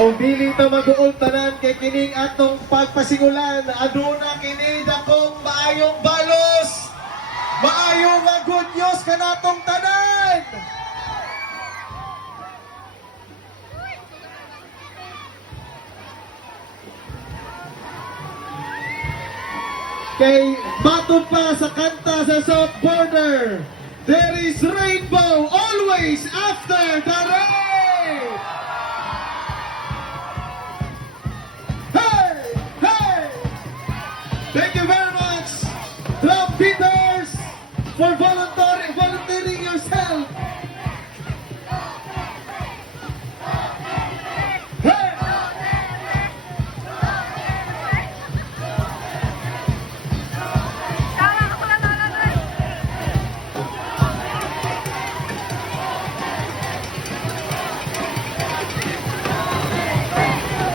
O dili ta mag-uol tanan kay kining atong pagpasingulan, aduna kini dakong maayong balos, maayong nga good news kanatong tanan. Kay baton pa sa kanta sa South Border, there is rainbow always after the rain. Hey! Hey! Thank you very much, Club Peters, for volunteering.